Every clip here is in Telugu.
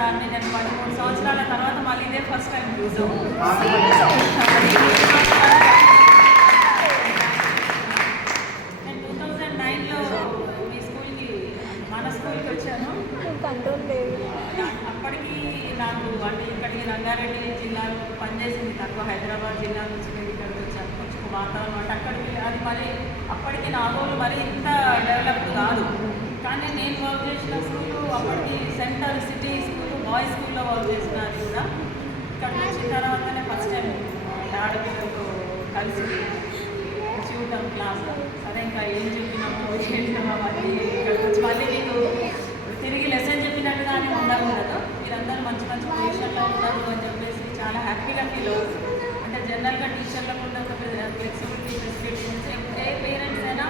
సార్ని నేను 13 సంవత్సరాల తర్వాత మళ్ళీ ఇదే ఫస్ట్ టైం చూసాం. నేను 2009లో మీ స్కూల్కి మన స్కూల్కి వచ్చాను. అప్పటికి నాకు అంటే ఇక్కడికి రంగారెడ్డి జిల్లాలో పనిచేసింది తక్కువ. హైదరాబాద్ జిల్లా నుంచి నేను ఇక్కడికి వచ్చాను. కొంచెం వాతావరణం అంటే అక్కడికి అది మరి అప్పటికి నా గోలు మరి ఇంత డెవలప్ కాదు. కానీ నేను వర్క్ చేసిన స్కూలు అప్పటికి సెంటర్ సిటీ స్కూల్ బాయ్స్ స్కూల్లో వర్క్ చేసినారు కూడా. ఇక్కడికి వచ్చిన తర్వాతనే ఫస్ట్ టైం ఆడపిల్లలతో కలిసి చూడటం క్లాస్. సరే ఇంకా ఏం చెప్పినామో చేసినామో మళ్ళీ ఇక్కడికి వచ్చి మళ్ళీ మీకు తిరిగి లెసన్ చెప్పినట్టుగానే ఉండకూడదు. మీరందరూ మంచి మంచి పొజిషన్లో ఉన్నారు అని చెప్పేసి చాలా హ్యాపీగా ఫీల్ అవుతుంది. అంటే జనరల్గా టీచర్లకు ఉండే ఒక ఫ్లెక్సిబిలిటీ ఫెసిలిటీస్ ఏ పేరెంట్స్ అయినా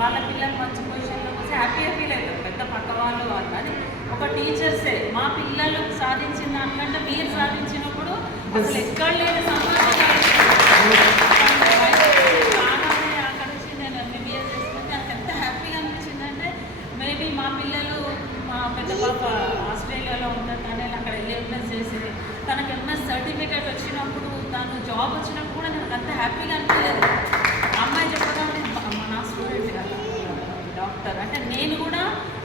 వాళ్ళ పిల్లలు మంచి పొజిషన్లో వస్తే హ్యాపీగా ఫీల్ అవుతారు. పెద్ద పక్క వాళ్ళు కానీ ఒక టీచర్సే మా పిల్లలు సాధించిన దానికంటే మీరు సాధించినప్పుడు అసలు ఎక్కడ లేని సంతోషం బాగానే అక్కడ వచ్చి నేను ఎంబీబీఎస్ చేసుకుంటే నాకు ఎంత హ్యాపీగా అనిపించిందంటే మేబీ మా పిల్లలు మా పెద్ద పాప ఆస్ట్రేలియాలో ఉంటారు కానీ అక్కడ వెళ్ళి ఎంఎస్ చేసింది. తనకు ఎంఎస్ సర్టిఫికేట్ వచ్చినప్పుడు తను జాబ్ వచ్చినప్పుడు కూడా నాకు అంత హ్యాపీగా అనిపించలేదు. అమ్మాయి చెప్పగా నా స్టూడెంట్ కదా డాక్టర్ అంటే నేను కూడా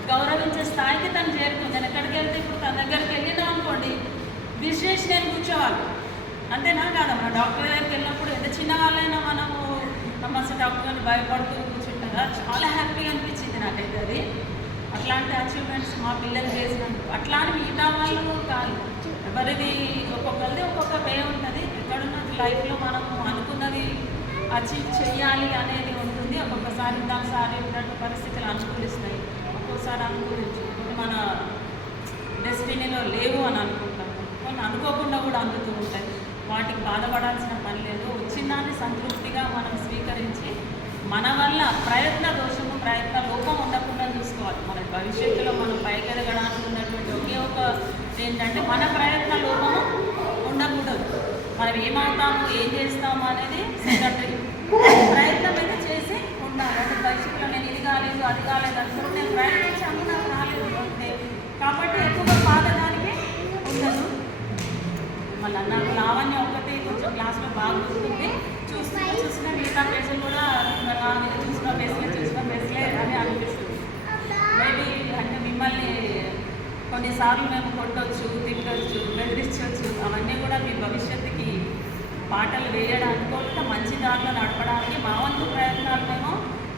గౌరవించే స్థాయికి తను చేరుకుంది. నేను ఎక్కడికి వెళ్తే ఇప్పుడు తన దగ్గరికి వెళ్ళినా అనుకోండి విశేష నేను కూర్చోవాలి అంతేనా కాదమ్మా. డాక్టర్ దగ్గరికి వెళ్ళినప్పుడు ఎంత చిన్న వాళ్ళైనా మనము నమస్తే డాక్టర్ అని భయపడుతూ కూర్చుంటారా. చాలా హ్యాపీగా అనిపించింది నాకైతే అది. అట్లాంటి అచీవ్మెంట్స్ మా పిల్లలు చేసినందుకు. అట్లా అని మిగతా వాళ్ళు కాదు, ఎవరిది ఒక్కొక్కరిది ఒక్కొక్క వే ఉంటుంది. ఎక్కడున్న లైఫ్లో మనము అనుకున్నది అచీవ్ చేయాలి అనేది ఉంటుంది. ఒక్కొక్కసారి దానిసారి ఉన్నట్టు పరిస్థితులు అనుకూలిస్తాయి, ఒక్కొక్కసారి అనుకూలించు. మన డెస్టినీలో లేవు అని అనుకుంటాము, కొన్ని అనుకోకుండా కూడా అందుతూ ఉంటాయి. వాటికి బాధపడాల్సిన పని లేదు. వచ్చిందాన్ని సంతృప్తిగా మనం స్వీకరించి మన వల్ల ప్రయత్న దోషము ప్రయత్న లోపం ఉండకుండా చూసుకోవాలి. మన భవిష్యత్తులో మనం పైకి ఎదగడానికి ఉన్నటువంటి ఒకే ఒక ఏంటంటే మన ప్రయత్న లోపము ఉండకూడదు. మనం ఏమవుతాము ఏం చేస్తాము అనేది సెకండరీ. ప్రయత్నం అయితే చేసి ఉండాలి. అంటే భవిష్యత్తులో నేను ఇది కాలేదు అది కాలేదు అనుకుంటే నేను ప్రయత్నించాను నాకు రాలేదు అంటే కాబట్టి ఎక్కువగా బాధడానికి ఉండదు. మళ్ళీ నాకు లావణ్య ఒకటి కొంచెం క్లాస్లో బాగా గుర్తుంది. చూసిన మిగతా ప్లేసులు కూడా చూసిన ప్లేస్లే అని అనిపిస్తుంది. మేబీ అంటే మిమ్మల్ని కొన్నిసార్లు మేము కొట్టవచ్చు, తిట్టవచ్చు, బెదిరించవచ్చు. అవన్నీ కూడా మీ భవిష్యత్తుకి పాటలు వేయడానికి ఒక మంచి దారిలో నడపడానికి మా వంతు ప్రయత్నాలు మేము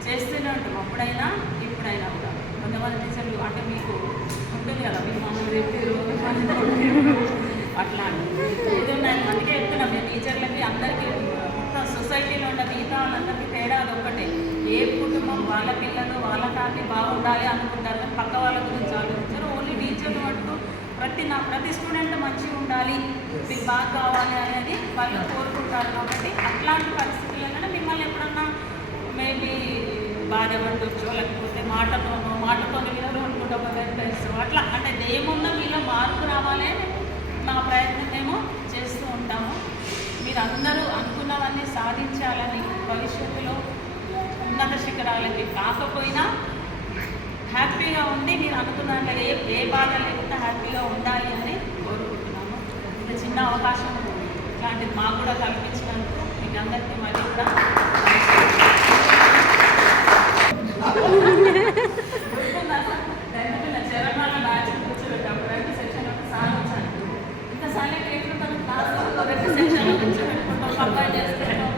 చేస్తూనే ఉంటాం. అప్పుడైనా ఇప్పుడైనా కూడా కొంతమంది టీచర్లు అంటే మీకు ఉంటుంది కదా, మీరు మమ్మల్ని చెప్పారు అట్లా ఏదన్నా. అందుకే చెప్తున్నాం మేము టీచర్లకి అందరికీ మొత్తం సొసైటీలో ఉన్న మిగతా వాళ్ళందరికీ తేడా అదొక్కటే. ఏ కుటుంబం వాళ్ళ పిల్లలు వాళ్ళ కానీ బాగుండాలి అనుకుంటారు కానీ పక్క వాళ్ళ గురించి ఆలోచించారు. ఓన్లీ టీచర్లు మటుకు ప్రతి స్టూడెంట్ మంచిగా ఉండాలి, మీకు బాగా కావాలి అనేది వాళ్ళు కోరుకుంటారు. కాబట్టి అట్లాంటి పరిస్థితుల్లో మిమ్మల్ని ఎప్పుడన్నా మేబీ బాధపడవచ్చు, లేకపోతే మాటతో వినరు అనుకుంటే ఒక వెంటేస్తూ అట్లా అంటే ఏమున్నా మీలో మార్పు రావాలి అని మా ప్రయత్నం మేము చేస్తూ ఉంటాము. మీరు అందరూ అనుకున్నవన్నీ సాధించాలని భవిష్యత్తులో ఉన్నత శిఖరాలకి కాకపోయినా హ్యాపీగా ఉండి మీరు అనుకున్న ఏ బాధ లేకుండా హ్యాపీగా ఉండాలి అని కోరుకుంటున్నాము. ఇంత చిన్న అవకాశం ఇట్లాంటిది మాకు కూడా కల్పించినందుకు మీకు అందరికీ మళ్ళీ కూడా చరణాల బ్యాచ్ కూర్చోబెట్టాము. 2 సెక్షన్లో సార్ వచ్చాను. ఇంకా సైలెంట్ ఎట్లుంటాను క్లాస్లో 2 సెక్షన్లో కూర్చోబెట్టుకుంటాం, పక్కా చేస్తాం.